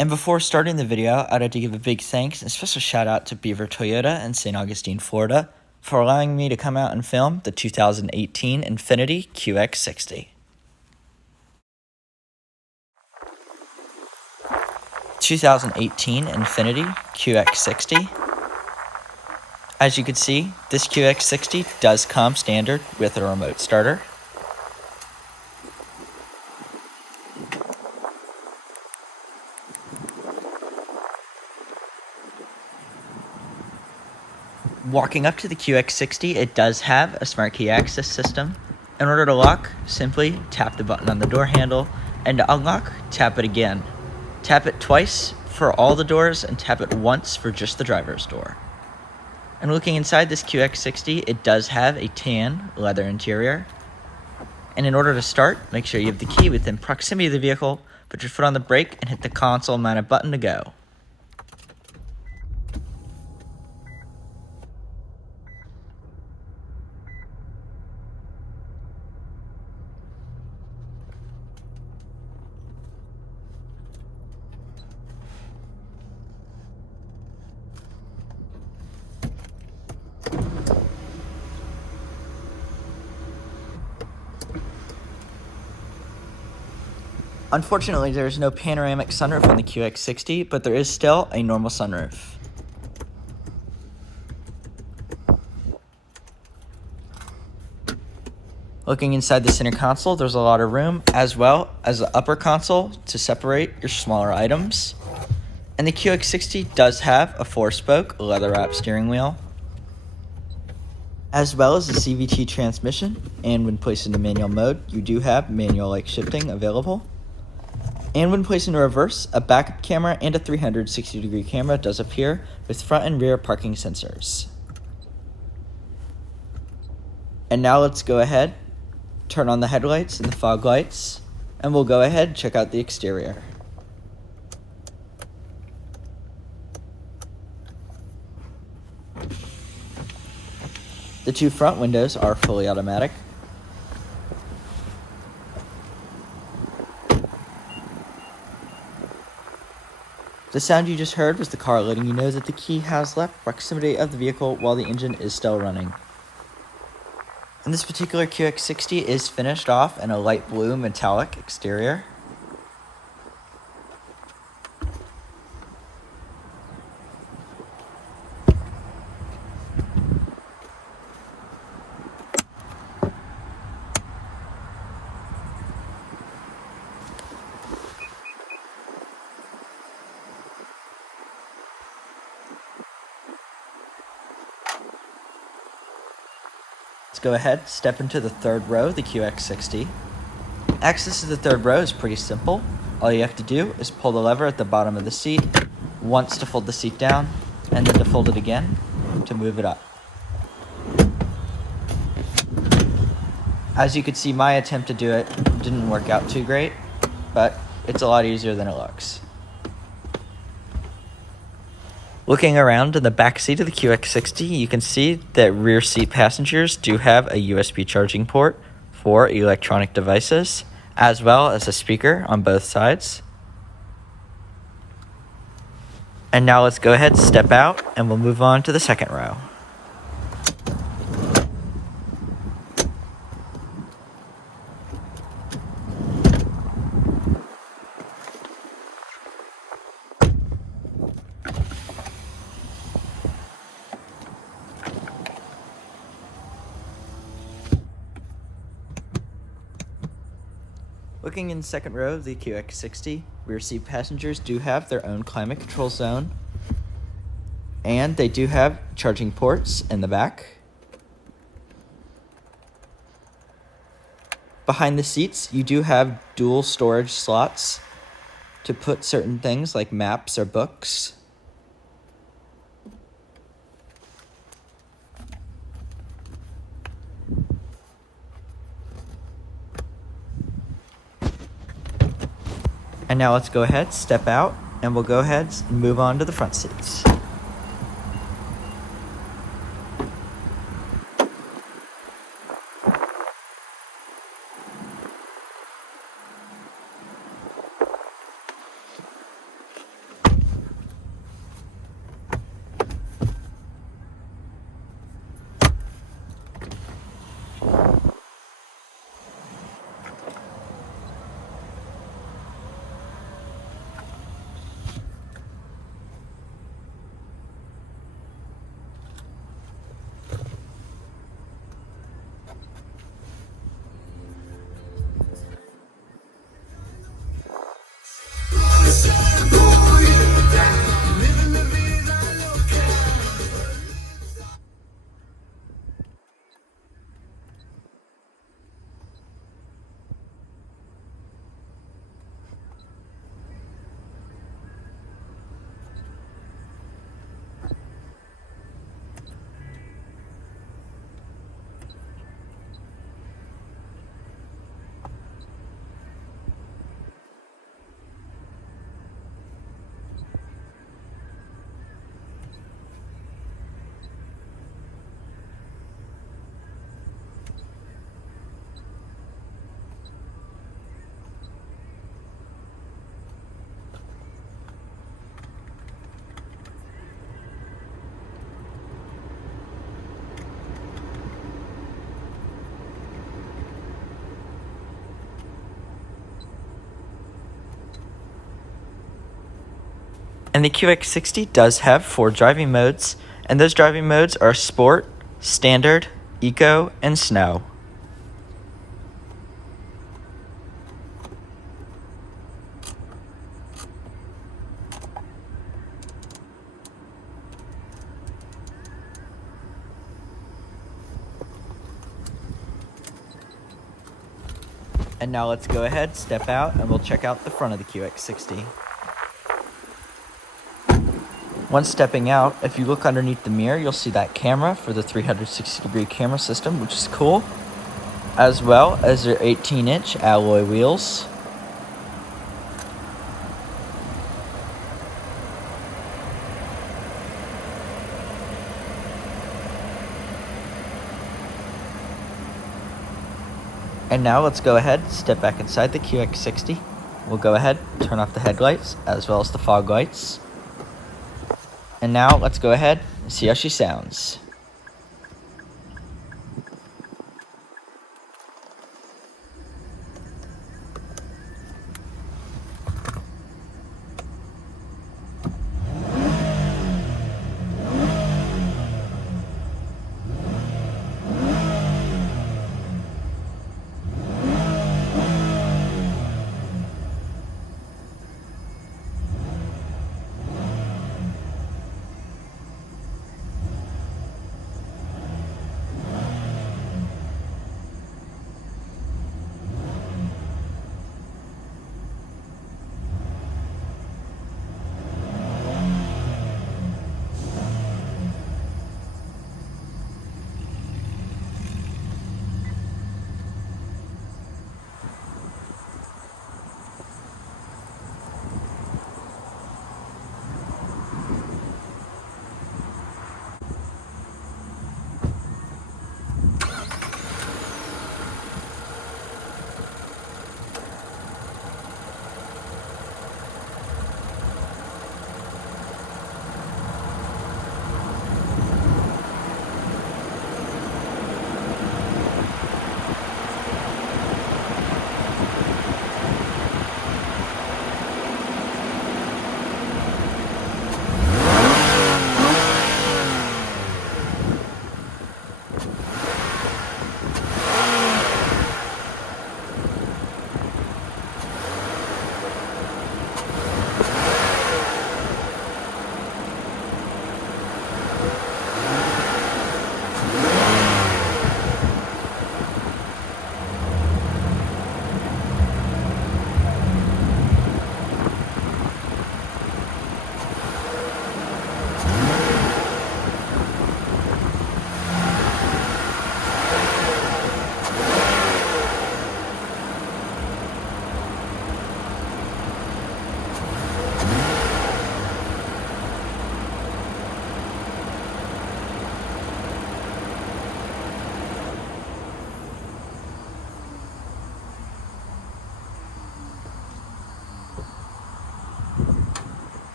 And before starting the video, I'd like to give a big thanks and a special shout out to Beaver Toyota in St. Augustine, Florida, for allowing me to come out and film the 2018 Infiniti QX60. 2018 Infiniti QX60. As you can see, this QX60 does come standard with a remote starter. Walking up to the QX60, it does have a smart key access system. In order to lock, simply tap the button on the door handle, and to unlock, tap it again. Tap it twice for all the doors and tap it once for just the driver's door. And looking inside this QX60, it does have a tan leather interior. And in order to start, make sure you have the key within proximity of the vehicle, put your foot on the brake, and hit the console mounted button to go. Unfortunately, there is no panoramic sunroof on the QX60, but there is still a normal sunroof. Looking inside the center console, there's a lot of room, as well as the upper console to separate your smaller items. And the QX60 does have a 4-spoke leather-wrapped steering wheel, as well as a CVT transmission, and when placed into manual mode, you do have manual-like shifting available. And when placed into reverse, a backup camera and a 360-degree camera does appear with front and rear parking sensors. And now let's go ahead, turn on the headlights and the fog lights, and we'll go ahead and check out the exterior. The two front windows are fully automatic. The sound you just heard was the car letting you know that the key has left proximity of the vehicle while the engine is still running. And this particular QX60 is finished off in a light blue metallic exterior. Let's go ahead, step into the third row of the QX60. Access to the third row is pretty simple. All you have to do is pull the lever at the bottom of the seat once to fold the seat down, and then to fold it again to move it up. As you can see, my attempt to do it didn't work out too great, but it's a lot easier than it looks. Looking around in the back seat of the QX60, you can see that rear seat passengers do have a USB charging port for electronic devices, as well as a speaker on both sides. And now let's go ahead, step out, and we'll move on to the second row. Looking in the second row of the QX60, rear seat passengers do have their own climate control zone, and they do have charging ports in the back. Behind the seats, you do have dual storage slots to put certain things like maps or books. And now let's go ahead, step out, and we'll go ahead and move on to the front seats. And the QX60 does have 4 driving modes, and those driving modes are Sport, Standard, Eco, and Snow. And now let's go ahead, step out, and we'll check out the front of the QX60. Once stepping out, if you look underneath the mirror, you'll see that camera for the 360-degree camera system, which is cool, as well as their 18-inch alloy wheels. And now let's go ahead, step back inside the QX60. We'll go ahead, turn off the headlights as well as the fog lights. And now let's go ahead and see how she sounds.